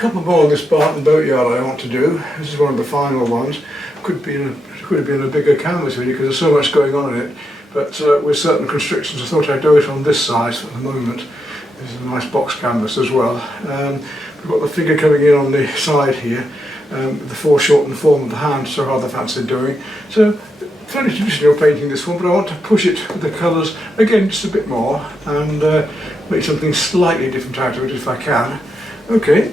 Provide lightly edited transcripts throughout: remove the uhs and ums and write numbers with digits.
couple more on this Barton boatyard I want to do. This is one of the final ones. Could have been a bigger canvas really because there's so much going on in it. But with certain constrictions I thought I'd do it on this size for the moment. This is a nice box canvas as well. We've got the figure coming in on the side here, the foreshortened form of the hand, so rather fancy doing. So fairly traditional painting this one, but I want to push it with the colours again just a bit more and make something slightly different out of it if I can. Okay.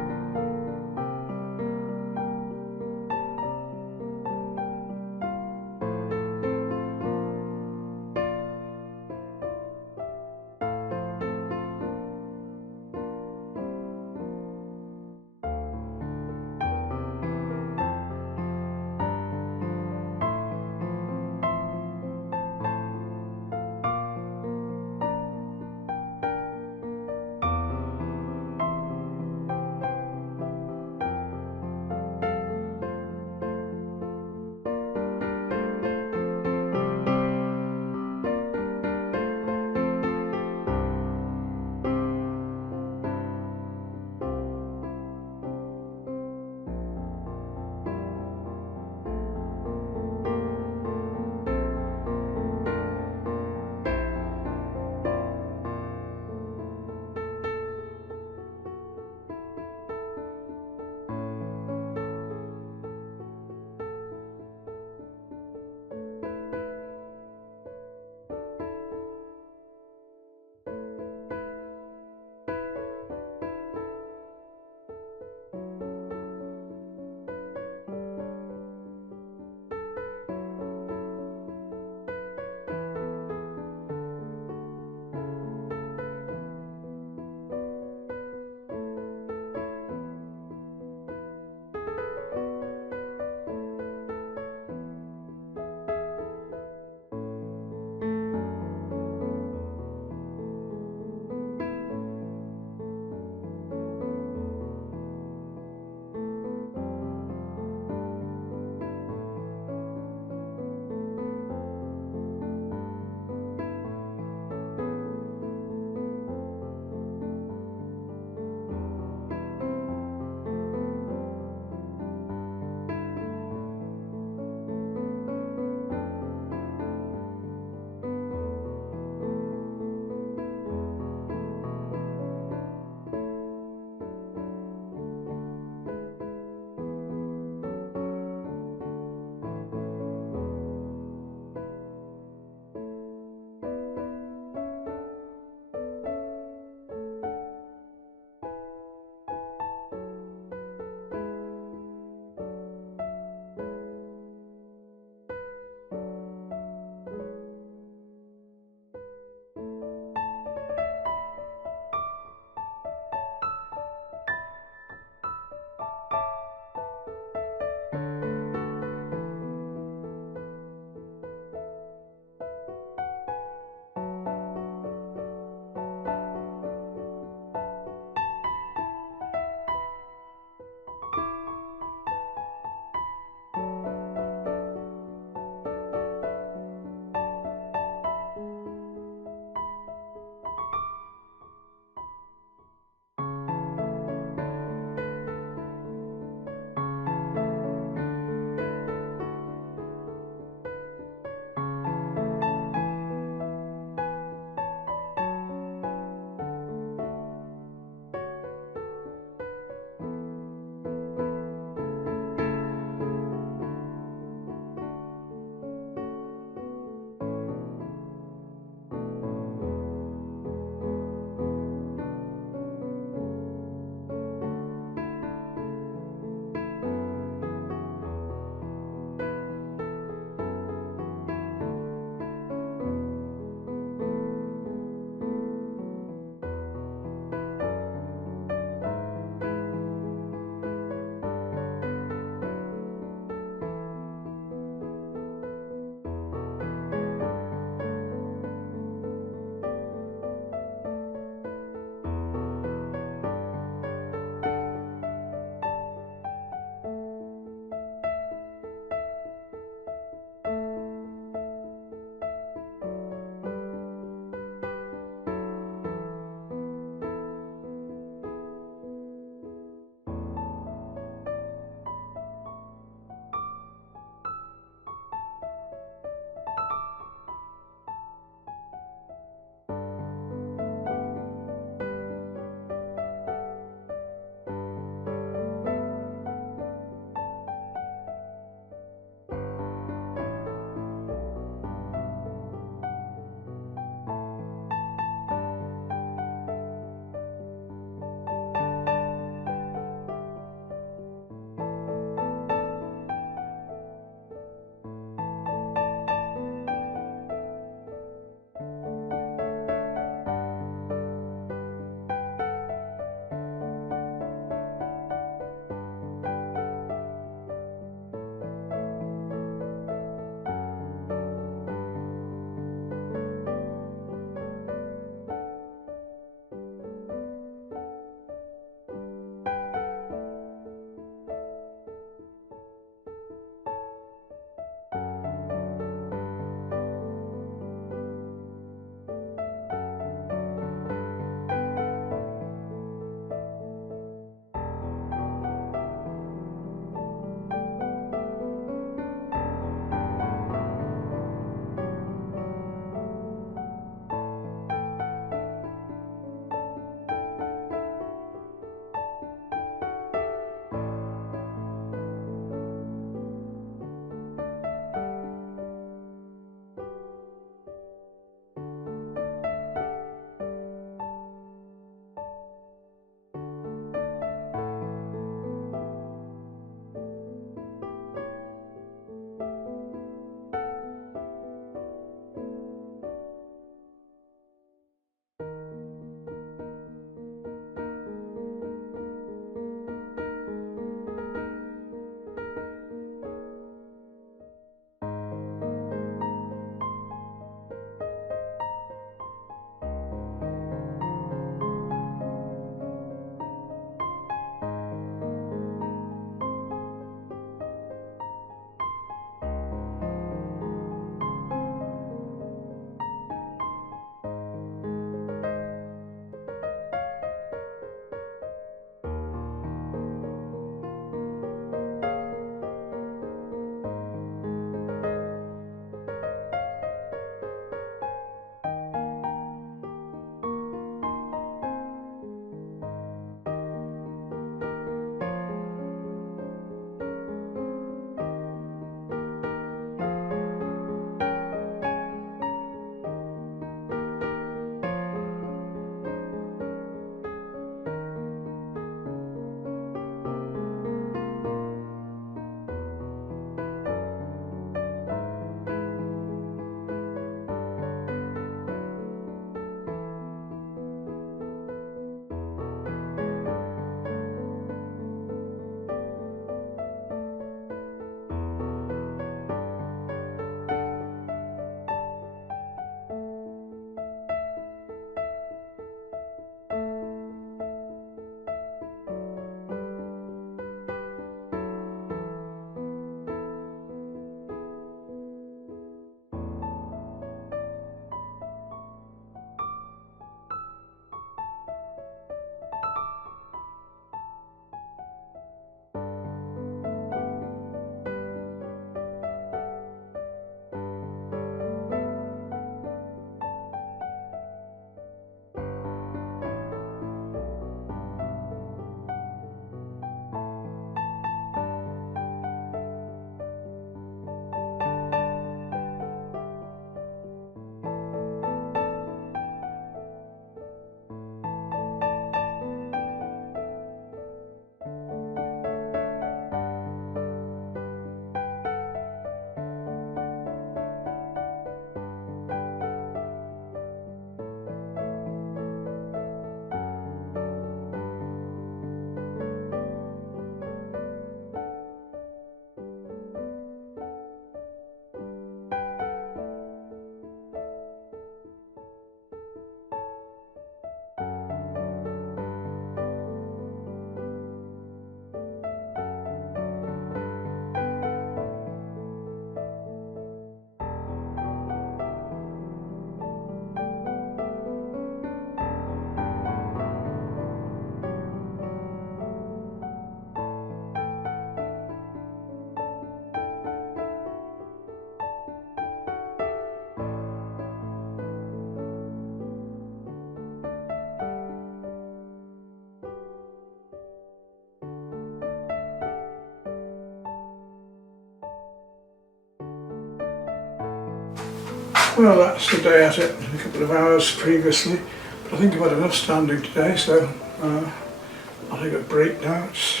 Well, that's the day at it, a couple of hours previously, but I think I've had enough standing today, so I'll take a break now. It's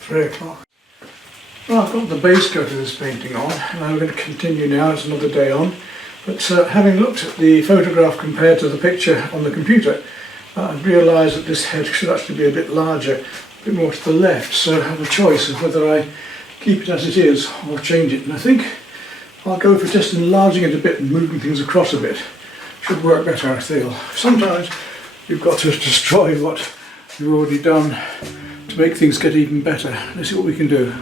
3 o'clock. Well, I've got the base coat of this painting on, and I'm going to continue now. It's another day on, but having looked at the photograph compared to the picture on the computer, I've realised that this head should actually be a bit larger, a bit more to the left, so I have a choice of whether I keep it as it is or change it, and I think I'll go for just enlarging it a bit and moving things across a bit. Should work better, I feel. Sometimes you've got to destroy what you've already done to make things get even better. Let's see what we can do.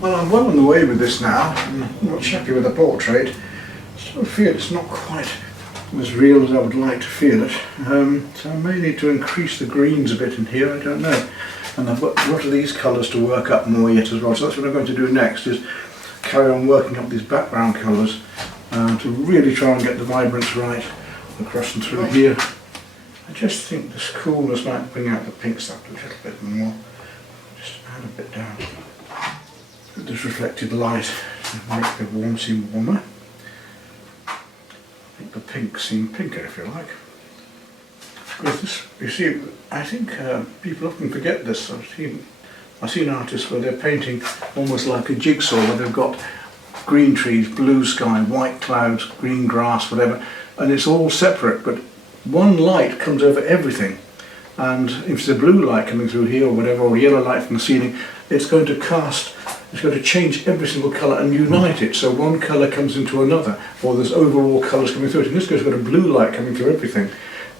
Well, I'm well on the way with this now. I'm not happy with the portrait. I still feel it's not quite as real as I would like to feel it. So I may need to increase the greens a bit in here, I don't know. And I've got a lot of these colours to work up more yet as well. So that's what I'm going to do next, is carry on working up these background colours to really try and get the vibrance right across and through here. I just think this coolness might bring out the pinks up a little bit more. Just add a bit down. With this reflected light to make the warm seem warmer. Make the pink seem pinker, if you like. Because this, you see, I think people often forget this. I've seen artists where they're painting almost like a jigsaw, where they've got green trees, blue sky, white clouds, green grass, whatever, and it's all separate, but one light comes over everything. And if there's a blue light coming through here or whatever, or a yellow light from the ceiling, it's going to change every single colour and unite it, so one colour comes into another, or there's overall colours coming through it. In this case, we've got a blue light coming through everything.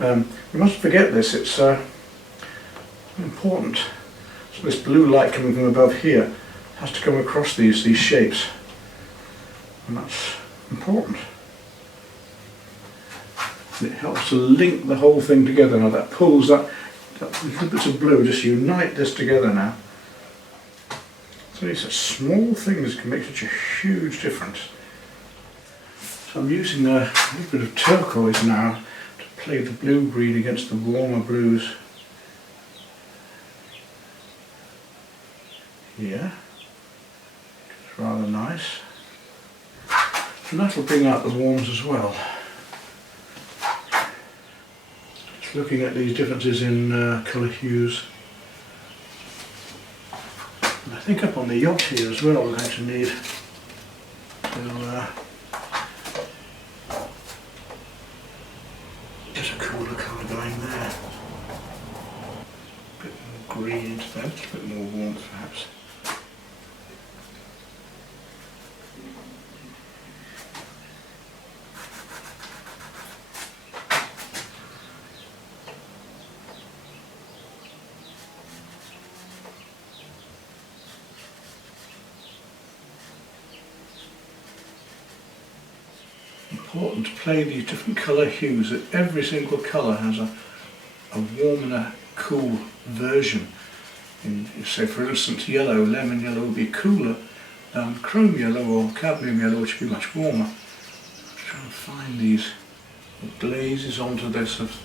We mustn't forget this, it's important. So this blue light coming from above here has to come across these shapes, and that's important. And it helps to link the whole thing together. Now that pulls that little bits of blue, just unite this together now. So these are small things can make such a huge difference. So I'm using a little bit of turquoise now to play the blue-green against the warmer blues here. It's rather nice. And that will bring out the warms as well. Just looking at these differences in colour hues. And I think up on the yacht here as well we're going to need to get a cooler colour going there. A bit more green into that, a bit more warmth perhaps. Important to play these different colour hues, that every single colour has a warm and a cool version. Say for instance yellow, lemon yellow would be cooler than chrome yellow or cadmium yellow, which would be much warmer. Try and find these glazes onto this of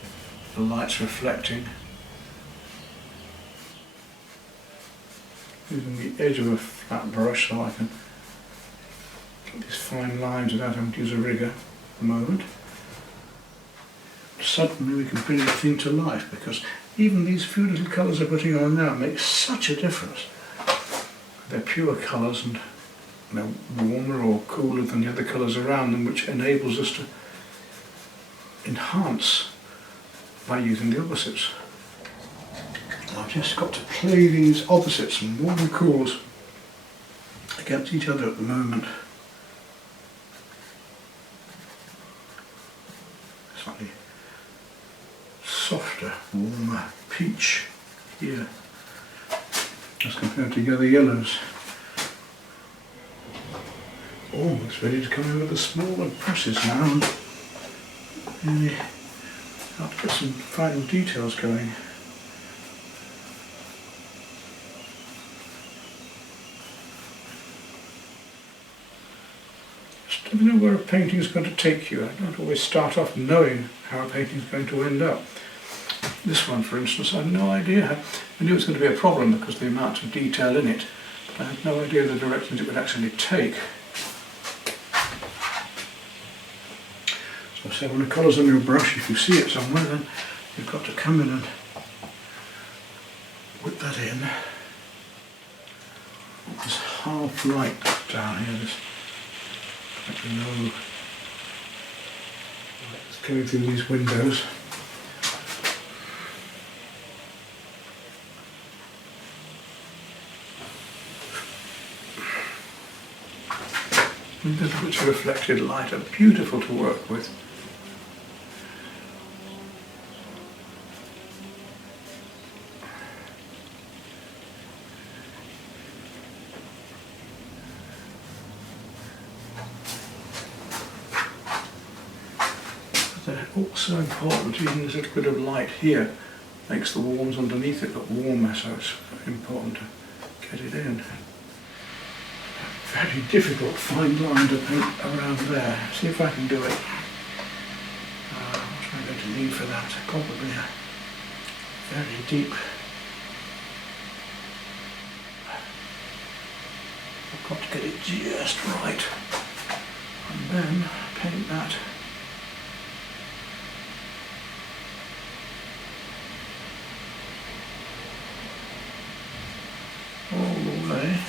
the lights reflecting. Using the edge of a flat brush so I can get these fine lines without having to use a rigger at the moment. Suddenly we can bring the thing to life, because even these few little colours I'm putting on now make such a difference. They're pure colours and they're warmer or cooler than the other colours around them, which enables us to enhance by using the opposites. I've just got to play these opposites and warm and cools against each other at the moment. Slightly softer, warmer peach here as compared to the other yellows. Almost ready to come in with the smaller brushes now and really start to get some final details going. Just never know where a painting is going to take you. I don't always start off knowing how a painting is going to end up. This one, for instance, I had no idea. I knew it was going to be a problem because of the amount of detail in it, but I had no idea the directions it would actually take. So when the colour's on your brush, if you see it somewhere, then you've got to come in and whip that in. This half light down here, this quite low light that's coming through these windows. And little bits of reflected light are beautiful to work with. Also important, even this little bit of light here makes the walls underneath it look warmer, so it's very important to get it in. Very difficult fine line to paint around there. See if I can do it. What am I going to need for that? Probably a very deep. I've got to get it just right, and then paint that. All the way.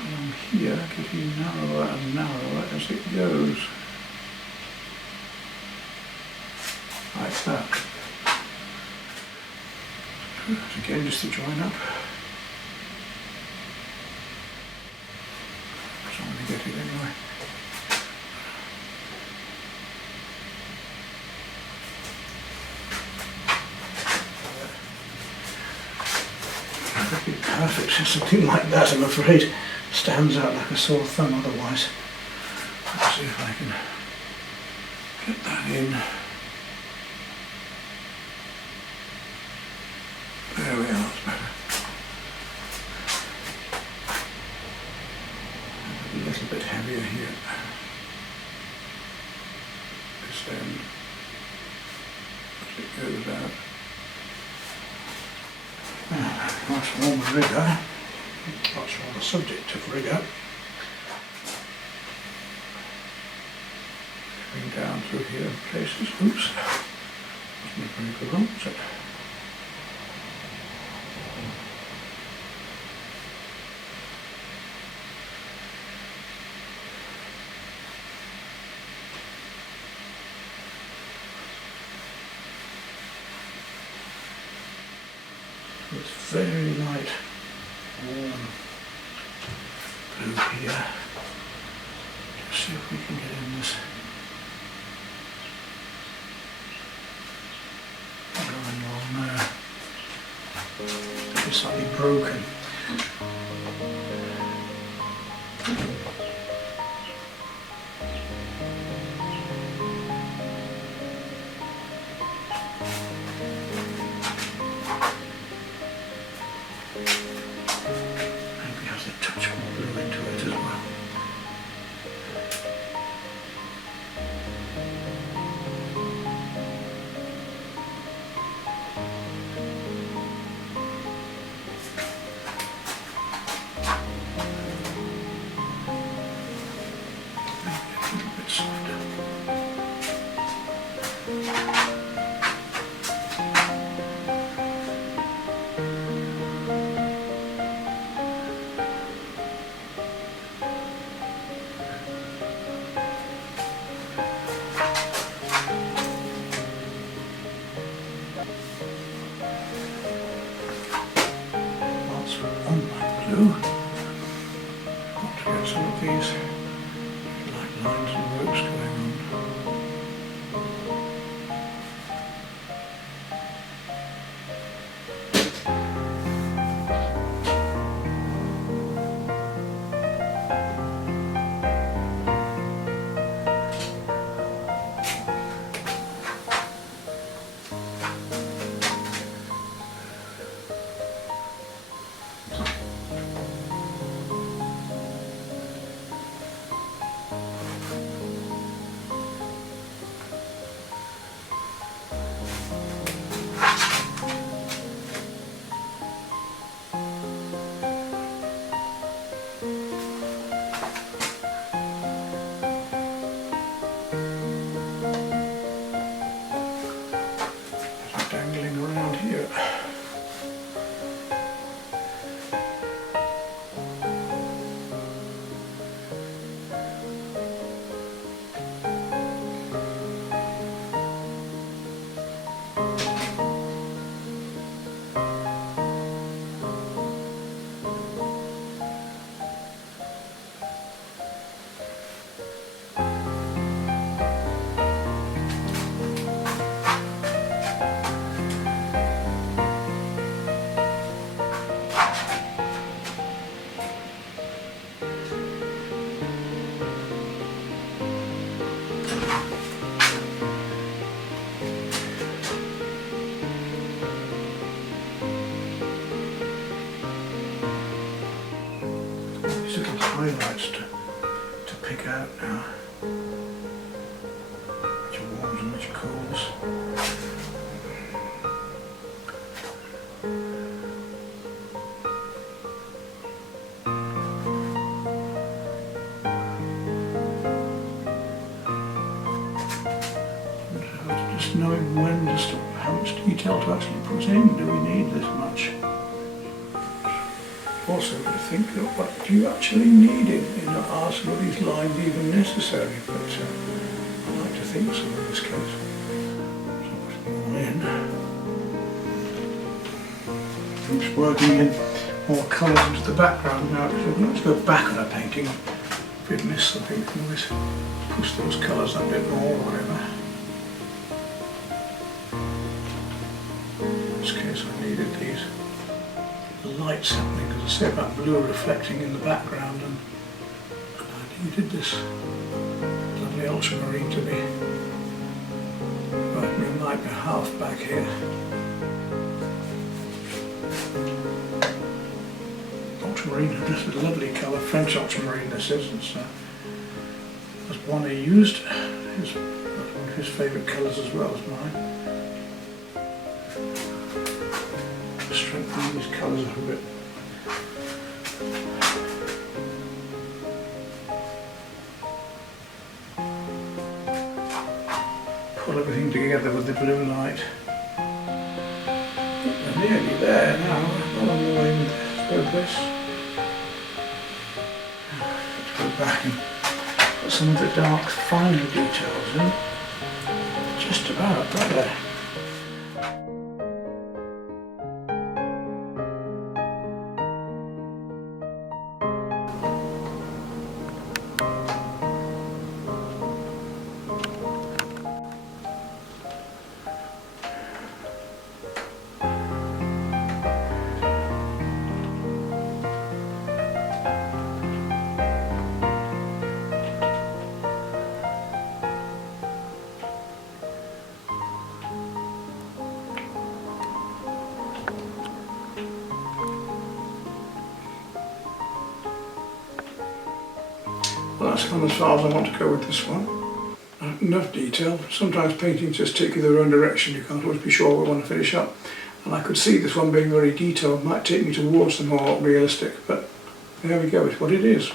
Along here, getting narrower and narrower as it goes. Like that. Again, just to join up. Trying to get it anyway. That'd be perfect. Something like that, I'm afraid, stands out like a sore thumb otherwise. Let's see if I can get that in. There we are, that's better. A little bit heavier here. This end, as it goes out. Nice warm rigger. That's rather subject of rigger. Coming down through here in places. Oops. Wasn't a very good one, was it? It's very light, warm blue here. Let's see if we can get in this going on there. It's slightly broken. Got to get some of these light lines and ropes going on. highlights to pick out now. Which are warms and which are cools. Just knowing when to stop, how much detail to actually put in. Do we need this much? Also got to think, what do you actually need it? You're not asking are these lines even necessary, but I like to think so in this case. So put more in. I'm just working in more colours into the background now, because if we want to go back on a painting, if we've missed something, we can always push those colours a bit more or whatever. In this case I needed these lights happening, because I say about blue reflecting in the background, and I needed this lovely ultramarine to be right. We might be half back here. Ultramarine, this is a lovely colour, French ultramarine this is. That's one he used. That's one of his favourite colours as well as mine. Strengthening these colours a bit. Pull everything together with the blue light. We're nearly there now. Well on the way with this. Let's go back and put some of the dark finer details in. Just about right there. Well, that's gone as far as I want to go with this one. Enough detail. Sometimes paintings just take you the wrong direction. You can't always be sure what we want to finish up. And I could see this one being very detailed might take me towards the more realistic, but there we go, it's what it is.